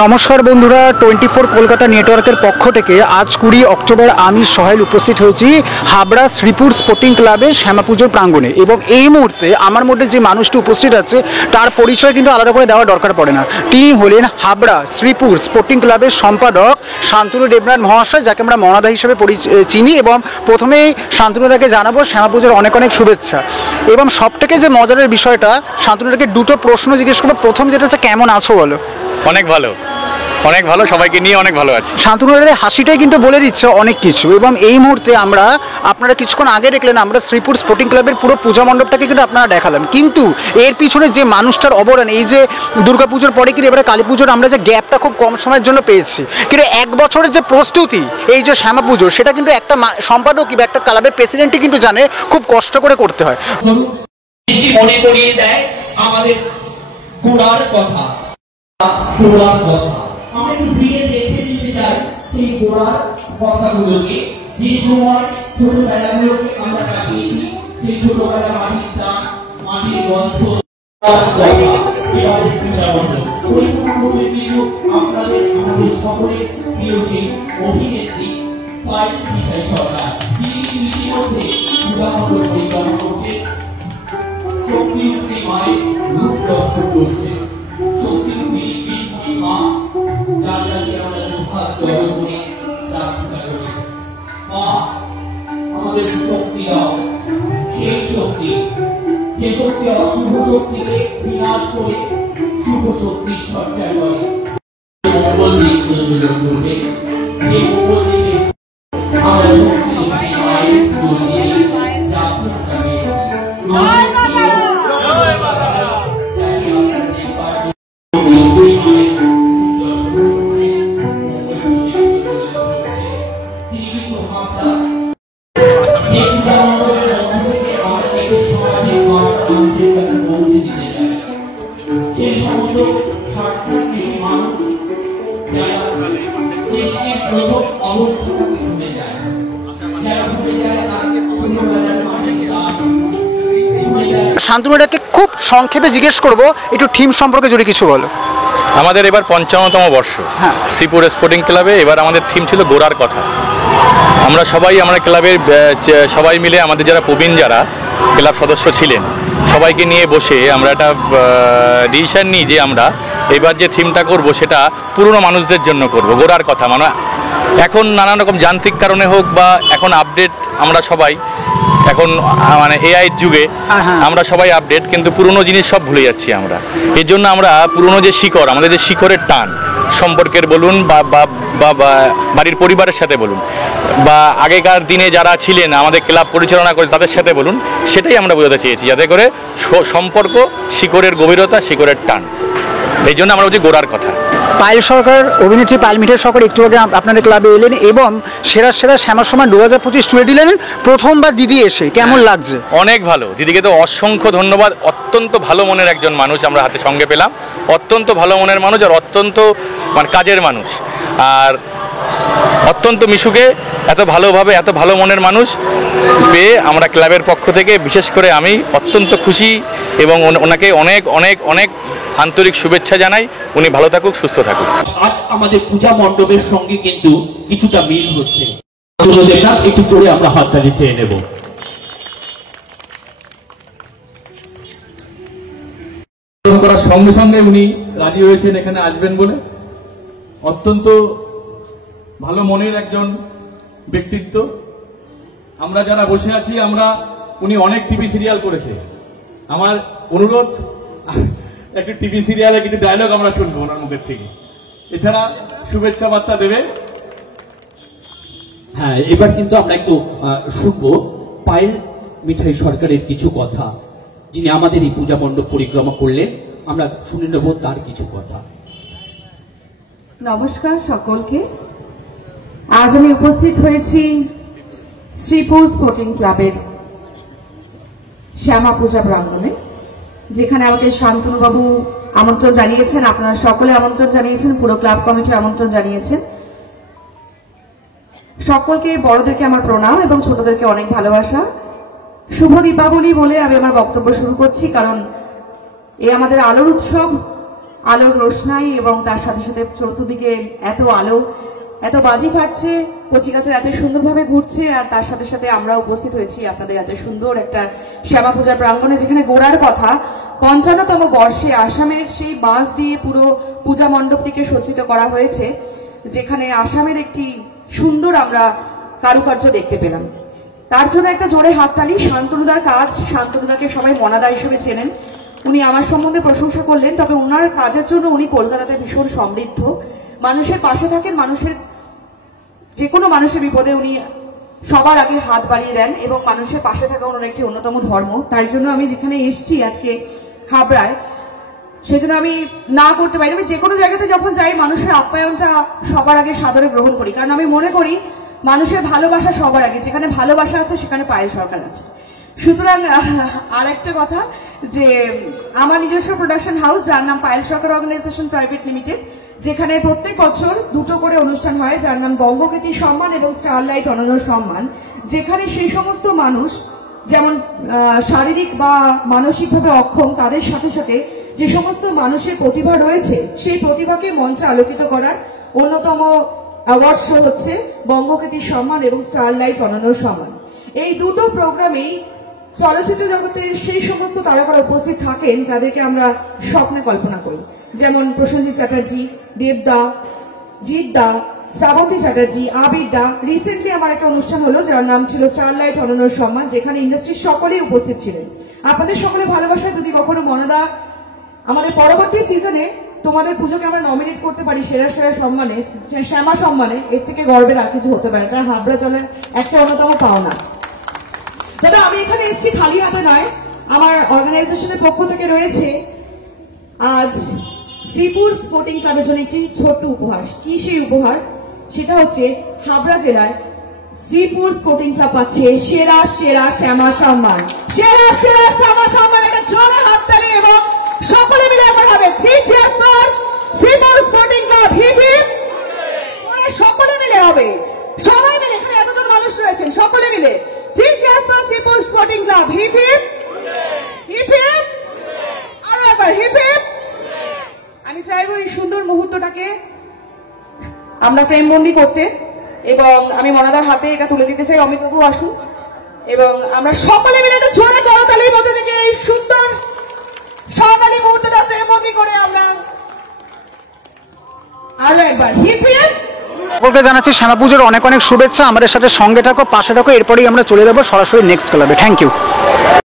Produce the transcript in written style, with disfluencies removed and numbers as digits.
নমস্কার বন্ধুরা, 24 কলকাতা নেটওয়ার্কের পক্ষ থেকে আজ 20 অক্টোবর আমি সোহেল উপস্থিত হয়েছি হাবড়া শ্রীপুর স্পোর্টিং ক্লাবের শ্যামাপুজোর প্রাঙ্গণে। এবং এই মুহূর্তে আমার মধ্যে যে মানুষটি উপস্থিত আছে তার পরিচয় কিন্তু আলাদা করে দেওয়ার দরকার পড়ে না। তিনি হলেন হাবড়া শ্রীপুর স্পোর্টিং ক্লাবের সম্পাদক শান্তনু দেবনাথ মহাশয়, যাকে আমরা মনাদা হিসেবে চিনি। এবং প্রথমেই শান্তনুদাকে জানাবো শ্যামাপুজোর অনেক অনেক শুভেচ্ছা। এবং সবথেকে যে মজার বিষয়টা, শান্তনুদাকে দুটো প্রশ্ন জিজ্ঞেস করবো। প্রথম যেটা হচ্ছে, কেমন আছো বলো? অনেক ভালো, অনেক ভালো, সবাইকে নিয়ে অনেক ভালো আছে। শান্তনুদার হাসিটাই কিন্তু বলে দিচ্ছে অনেক কিছু। এবং এই মুহূর্তে আপনারা কিছুক্ষণ আগে দেখলেন আমরা শ্রীপুর স্পোর্টিং ক্লাবের পুরো পূজা মণ্ডপটাকে কিন্তু আপনারা দেখালাম, কিন্তু এর পিছনে যে মানুষটার অবদান, এই যে দুর্গাপুজোর পরে কিন্তু এবারে কালী পুজোর আমরা যে গ্যাপটা খুব কম সময়ের জন্য পেয়েছি, কিন্তু এক বছরের যে প্রস্তুতি এই যে শ্যামা পুজো, সেটা কিন্তু একটা সম্পাদক কিংবা একটা ক্লাবের প্রেসিডেন্টই কিন্তু জানে খুব কষ্ট করে করতে হয়। মনে করিয়ে দেয় আমাদের গোড়ার কথা, আমরা একটু ফিরে দেখে দিতে চাই সেই গোড়ার কথাগুলোকে, যে সময় ছোটবেলাগুলোকে আমরা কাটিয়েছি, সেই ছোটবেলা মাটির টান, মাটির গন্ধ, আমাদের সকলের প্রিয় সেই অভিনেত্রী পায়েল মিঠাই সরকার, যিনি ইতিমধ্যে পূজামণ্ডপ পরিচালনা করছে, শক্তিরূপী মায়ের রূপ দর্শন করছে। শক্তিরূপী মা, যার কাছে আমরা দুহাত জড়ো করে প্রার্থনা করি, মা আমাদের শক্তি দাও, সেই শক্তি যে শক্তি অশুভ শক্তিকে বিনাশ করে শুভ শক্তি সঞ্চয় করে। মঙ্গল দিক করবে, যে মঙ্গল দিকে আমরা শক্তিরূপী মায়ের ফুল দিয়ে জাগ্রত কাটিয়েছি। শান্তনুদাকে খুব সংক্ষেপে জিজ্ঞেস করবো, একটু থিম সম্পর্কে যদি কিছু বলো। আমাদের এবার 55তম বর্ষ শ্রীপুর স্পোর্টিং ক্লাবে। এবার আমাদের থিম ছিল গোড়ার কথা। আমরা ক্লাবের সবাই মিলে, আমাদের যারা প্রবীণ যারা ক্লাব সদস্য ছিলেন, সবাইকে নিয়ে বসে আমরা একটা ডিসিশন নিই যে আমরা এবার যে থিমটা করব সেটা পুরনো মানুষদের জন্য করব, গোড়ার কথা। মানে এখন নানান রকম যান্ত্রিক কারণে হোক বা এখন আপডেট, আমরা সবাই এখন মানে এআই যুগে আমরা সবাই আপডেট, কিন্তু পুরনো জিনিস সব ভুলে যাচ্ছি আমরা। এর জন্য আমরা পুরনো যে শিকড়, আমাদের যে শিকড়ের টান, সম্পর্কের বলুন বা বাড়ির পরিবারের সাথে বলুন, বা আগেকার দিনে যারা ছিলেন আমাদের ক্লাব পরিচালনা করে তাদের সাথে বলুন, সেটাই আমরা বোঝাতে চেয়েছি, যাতে করে সম্পর্ক, শিকড়ের গভীরতা, শিকড়ের টান। এই জন্য আমরা বলছি গোড়ার কথা। পায়েল সরকার, অভিনেত্রী পায়েল মিঠাই সরকার একটু আগে আপনাদের ক্লাবে এলেন এবং সেরা শ্যামার সময় 2025 টুরে দিলেন প্রথমবার দিদি এসে, কেমন লাগছে? অনেক ভালো। দিদিকে তো অসংখ্য ধন্যবাদ। অত্যন্ত ভালো মনের একজন মানুষ আমরা হাতে সঙ্গে পেলাম, অত্যন্ত ভালো মনের মানুষ, আর অত্যন্ত মানে কাজের মানুষ, আর অত্যন্ত মিশুকে এত ভালোভাবে, এত ভালো মনের মানুষ পেয়ে আমরা ক্লাবের পক্ষ থেকে বিশেষ করে আমি অত্যন্ত খুশি এবং ওনাকে অনেক অনেক অনেক আন্তরিক শুভেচ্ছা জানাই। উনি ভালো থাকুক, সুস্থ থাকুক। আজ আমাদের পূজা মণ্ডপের সঙ্গে কিন্তু কিছুটা মিল হচ্ছে, একটু করে আমরা হাততালি চেয়ে নেব। করার সঙ্গে সঙ্গে উনি রাজি হয়েছেন এখানে আসবেন বলে। অত্যন্ত ভালো মনের একজন ব্যক্তিত্ব। আমরা যারা বসে আছি, উনি অনেক টিভি সিরিয়াল করেছে। আমার অনুরোধ, একটি টিভি সিরিয়ালে কিছু ডায়লগ আমরা শুনবো ওনার মুখের থেকে, এছাড়া শুভেচ্ছা বার্তা দেবে। হ্যাঁ, এবার কিন্তু আমরা একটু শুনবো পায়েল মিঠাই সরকারের কিছু কথা, যিনি আমাদের এই পূজা মণ্ডপ পরিক্রমা করলেন। আমরা শুনে নেব তার কিছু কথা। নমস্কার সকলকে। আজ আমি উপস্থিত হয়েছি শ্রীপুর স্পোর্টিং ক্লাবের শ্যামা পূজা প্রাঙ্গণে, যেখানে আমাকে শান্তনুবাবু আমন্ত্রণ জানিয়েছেন, আপনারা সকলে আমন্ত্রণ জানিয়েছেন, পুরো ক্লাব কমিটি আমন্ত্রণ জানিয়েছেন। সকলকে, বড়দেরকে আমার প্রণাম এবং ছোটদেরকে অনেক ভালোবাসা। শুভ দীপাবলি বলে আমি আমার বক্তব্য শুরু করছি, কারণ এই আমাদের আলোর উৎসব আলোর রোশনাই এবং তার সাথে সাথে চতুর্দিকে এত আলো, এত বাজি ফাটছে, কচিকাচার এত সুন্দরভাবে ঘুরছে, আর তার সাথে সাথে আমরা উপস্থিত হয়েছি আপনাদের এত সুন্দর একটা শ্যামা পূজার প্রাঙ্গণে, যেখানে গোড়ার কথা ৫৫তম বর্ষে আসামের সেই বাঁশ দিয়ে পুরো পূজা মণ্ডপটিকে সজ্জিত করা হয়েছে, যেখানে আসামের একটি সুন্দর আমরা কারুকার্য দেখতে পেলাম। তার জন্য একটা জোরে হাততালি। শান্তনুদার কাজ, শান্তনুদাকে সবাই মনাদা হিসেবে চেনেন, উনি আমার সম্বন্ধে প্রশংসা করলেন, তবে ওনার কাজের জন্য উনি কলকাতাতে ভীষণ সমৃদ্ধ, মানুষের পাশে থাকেন, মানুষের যে কোনো মানুষের বিপদে উনি সবার আগে হাত বাড়িয়ে দেন এবং মানুষের পাশে থাকা ওনার একটি অন্যতম ধর্ম। তাই জন্য আমি যেখানে এসছি আজকে হাবড়ায়, সেজন্য আমি না করতে পারি। আমি যে কোনো জায়গাতে যখন যাই মানুষের আপ্যায়নটা সবার আগে সাদরে গ্রহণ করি, কারণ আমি মনে করি মানুষের ভালোবাসা সবার আগে, যেখানে ভালোবাসা আছে সেখানে পায়েল সরকার আছে। সুতরাং আর একটা কথা, যে আমার নিজস্ব প্রোডাকশন হাউস যার নাম পায়েল সরকার অর্গানাইজেশন প্রাইভেট লিমিটেড, যেখানে প্রত্যেক বছর 2টো করে অনুষ্ঠান হয়, যার নাম বঙ্গকৃতি সম্মান এবং স্টারলাইট অনন্য সম্মান, যেখানে সেই সমস্ত মানুষ যেমন শারীরিক বা মানসিকভাবে অক্ষম, তাদের সাথে সাথে যে সমস্ত মানুষের প্রতিভা রয়েছে সেই প্রতিভাকে মঞ্চে আলোকিত করার অন্যতম অ্যাওয়ার্ড শো হচ্ছে বঙ্গকৃতি সম্মান এবং স্টারলাইট অনন্য সম্মান। এই দুটো প্রোগ্রামেই চলচ্চিত্র জগতে সেই সমস্ত তারকারা উপস্থিত থাকেন যাদেরকে আমরা স্বপ্নে কল্পনা করি, যেমন প্রসেনজিৎ চ্যাটার্জি, দেবদা, জিৎদা, শ্রাবন্তী চ্যাটার্জি, আবিরদা। রিসেন্টলি আমার একটা অনুষ্ঠান হলো যার নাম ছিল স্টারলাইট অনন্য সম্মান, যেখানে ইন্ডাস্ট্রির সকলেই উপস্থিত ছিলেন। আপনাদের সকলে ভালোবাসায় যদি কখনো মনাদা আমাদের পরবর্তী সিজনে তোমাদের পুজোকে আমরা নমিনেট করতে পারি সেরা সেরা সম্মানে, শ্যামা সম্মানে, এর থেকে গর্বের আর কিছু হতে পারে, কারণ হাবড়া জলের একটা অন্যতম পাওনা। তবে আমি এখানে এসেছি খালি হাতে নয়, আমার অর্গানাইজেশনের পক্ষ থেকে রয়েছে আজ শ্রীপুর স্পোর্টিং ক্লাবের জন্য একটি ছোট্ট উপহার। কি সেই উপহার? সেটা হচ্ছে হাবড়া জেলায় শ্রীপুর স্পোর্টিং ক্লাব পাচ্ছে সেরা সেরা শ্যামা সম্মান। সেরা সেরা শ্যামা সম্মান, একটা জোরে হাততালি এবং সকলে মিলে একবার হবে 3 cheers for Sripur sporting club. Hip hip, সকলে মিলে হবে, সবাই মিলে, এখানে এতজন মানুষ রয়েছেন, সকলে মিলে 3 cheers for Sripur sporting club. Hip hip, hip hip, আরো একবার হিপ হিপ। আমি চাইবো এই সুন্দর মুহূর্তটাকে আমরা ফ্রেমবন্দি করতে, এবং আমি মনাদার হাতে এটা তুলে দিতে চাই। অমিতবাবু আসুন এবং আমরা সকলে মিলে একটা জোরে করতালির মধ্যে থেকে এই সুন্দর স্বর্ণালী মুহূর্তটা ফ্রেমবন্দি করে আমরা আরো একবার হিপ হিপ। সকলকে জানাচ্ছি শ্যামা পুজোর অনেক অনেক শুভেচ্ছা। আমাদের সাথে সঙ্গে থাকো, পাশে থাকো। এরপরেই আমরা চলে যাবো সরাসরি নেক্সট ক্লাবে। Thank you.